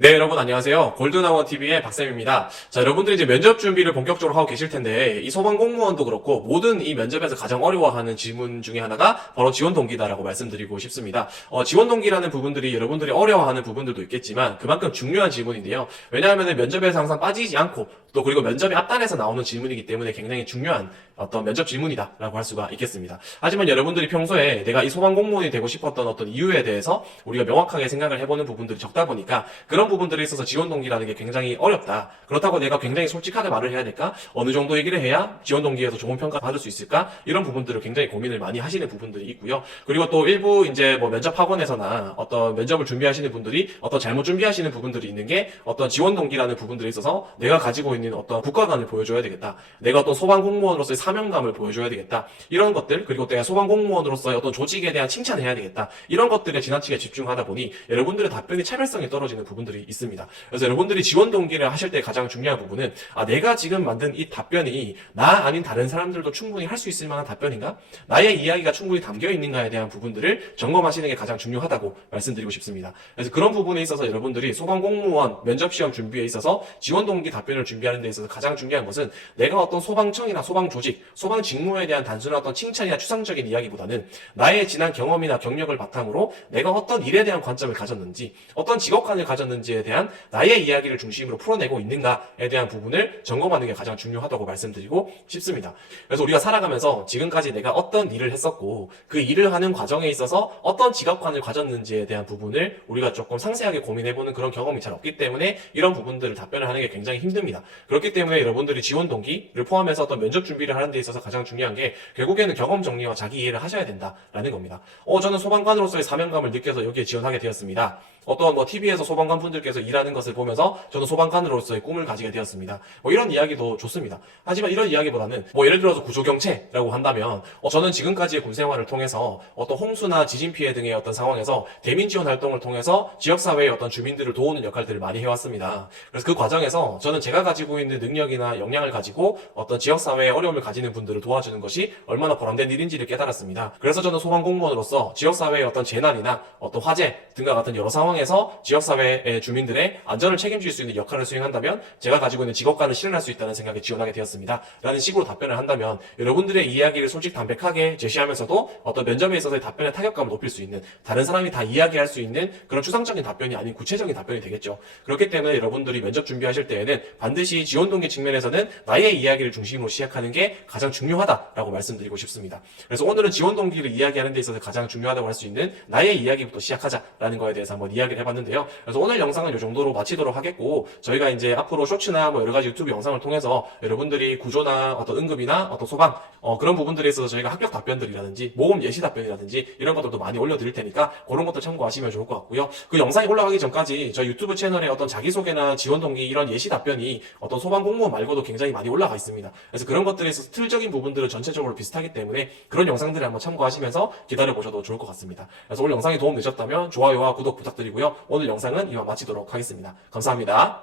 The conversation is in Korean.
네, 여러분 안녕하세요. 골든아워 TV의 박쌤입니다. 자, 여러분들이 이제 면접 준비를 본격적으로 하고 계실 텐데 이 소방 공무원도 그렇고 모든 이 면접에서 가장 어려워하는 질문 중에 하나가 바로 지원 동기다라고 말씀드리고 싶습니다. 어, 지원 동기라는 부분들이 여러분들이 어려워하는 부분들도 있겠지만 그만큼 중요한 질문인데요. 왜냐하면 면접에서 항상 빠지지 않고 또 그리고 면접의 앞단에서 나오는 질문이기 때문에 굉장히 중요한 어떤 면접 질문이다라고 할 수가 있겠습니다. 하지만 여러분들이 평소에 내가 이 소방 공무원이 되고 싶었던 어떤 이유에 대해서 우리가 명확하게 생각을 해보는 부분들이 적다 보니까 그런 부분들에 있어서 지원 동기라는 게 굉장히 어렵다. 그렇다고 내가 굉장히 솔직하게 말을 해야 될까? 어느 정도 얘기를 해야 지원 동기에서 좋은 평가 받을 수 있을까? 이런 부분들을 굉장히 고민을 많이 하시는 부분들이 있고요. 그리고 또 일부 이제 뭐 면접 학원에서나 어떤 면접을 준비하시는 분들이 어떤 잘못 준비하시는 부분들이 있는 게 어떤 지원 동기라는 부분들에 있어서 내가 가지고 있는 어떤 국가관을 보여줘야 되겠다. 내가 어떤 소방 공무원으로서의 사명감을 보여줘야 되겠다. 이런 것들 그리고 내가 소방 공무원으로서의 어떤 조직에 대한 칭찬을 해야 되겠다. 이런 것들에 지나치게 집중하다 보니 여러분들의 답변이 차별성이 떨어지는 부분들이 있습니다. 그래서 여러분들이 지원 동기를 하실 때 가장 중요한 부분은 아 내가 지금 만든 이 답변이 나 아닌 다른 사람들도 충분히 할 수 있을 만한 답변인가? 나의 이야기가 충분히 담겨 있는가에 대한 부분들을 점검하시는 게 가장 중요하다고 말씀드리고 싶습니다. 그래서 그런 부분에 있어서 여러분들이 소방 공무원 면접 시험 준비에 있어서 지원 동기 답변을 준비하 는 데 있어서 가장 중요한 것은 내가 어떤 소방청이나 소방 조직, 소방 직무에 대한 단순한 어떤 칭찬이나 추상적인 이야기보다는 나의 지난 경험이나 경력을 바탕으로 내가 어떤 일에 대한 관점을 가졌는지, 어떤 직업관을 가졌는지에 대한 나의 이야기를 중심으로 풀어내고 있는가에 대한 부분을 점검하는 게 가장 중요하다고 말씀드리고 싶습니다. 그래서 우리가 살아가면서 지금까지 내가 어떤 일을 했었고 그 일을 하는 과정에 있어서 어떤 직업관을 가졌는지에 대한 부분을 우리가 조금 상세하게 고민해보는 그런 경험이 잘 없기 때문에 이런 부분들을 답변을 하는 게 굉장히 힘듭니다. 그렇기 때문에 여러분들이 지원 동기를 포함해서 어떤 면접 준비를 하는 데 있어서 가장 중요한 게 결국에는 경험 정리와 자기 이해를 하셔야 된다라는 겁니다. 어, 저는 소방관으로서의 사명감을 느껴서 여기에 지원하게 되었습니다. 어떤 뭐 TV에서 소방관 분들께서 일하는 것을 보면서 저는 소방관으로서의 꿈을 가지게 되었습니다. 뭐 이런 이야기도 좋습니다. 하지만 이런 이야기보다는 뭐 예를 들어서 구조경체라고 한다면 어, 저는 지금까지의 군 생활을 통해서 어떤 홍수나 지진 피해 등의 어떤 상황에서 대민 지원 활동을 통해서 지역 사회의 어떤 주민들을 도우는 역할들을 많이 해왔습니다. 그래서 그 과정에서 저는 제가 가지고 있는 능력이나 역량을 가지고 어떤 지역 사회에 어려움을 가지는 분들을 도와주는 것이 얼마나 보람된 일인지를 깨달았습니다. 그래서 저는 소방 공무원으로서 지역 사회의 어떤 재난이나 어떤 화재 등과 같은 여러 상황에 서 지역 사회의 주민들의 안전을 책임질 수 있는 역할을 수행한다면 제가 가지고 있는 직업관을 실현할 수 있다는 생각에 지원하게 되었습니다. 라는 식으로 답변을 한다면 여러분들의 이야기를 솔직 담백하게 제시하면서도 어떤 면접에 있어서의 답변의 타격감을 높일 수 있는 다른 사람이 다 이야기할 수 있는 그런 추상적인 답변이 아닌 구체적인 답변이 되겠죠. 그렇기 때문에 여러분들이 면접 준비하실 때에는 반드시 지원 동기 측면에서는 나의 이야기를 중심으로 시작하는 게 가장 중요하다라고 말씀드리고 싶습니다. 그래서 오늘은 지원 동기를 이야기하는 데 있어서 가장 중요하다고 할 수 있는 나의 이야기부터 시작하자라는 거에 대해서 한번 이야기 를 해봤는데요. 그래서 오늘 영상은 이 정도로 마치도록 하겠고 저희가 이제 앞으로 쇼츠나 뭐 여러 가지 유튜브 영상을 통해서 여러분들이 구조나 어떤 응급이나 어떤 소방 어, 그런 부분들에 있어서 저희가 합격 답변들이라든지 모금 예시 답변이라든지 이런 것들도 많이 올려드릴 테니까 그런 것도 참고하시면 좋을 것 같고요. 그 영상이 올라가기 전까지 저희 유튜브 채널에 어떤 자기소개나 지원 동기 이런 예시 답변이 어떤 소방 공무원 말고도 굉장히 많이 올라가 있습니다. 그래서 그런 것들에 있어서 틀적인 부분들은 전체적으로 비슷하기 때문에 그런 영상들을 한번 참고하시면서 기다려 보셔도 좋을 것 같습니다. 그래서 오늘 영상이 도움 되셨다면 좋아요와 구독 부탁 드리고요. 오늘 영상은 이만 마치도록 하겠습니다. 감사합니다.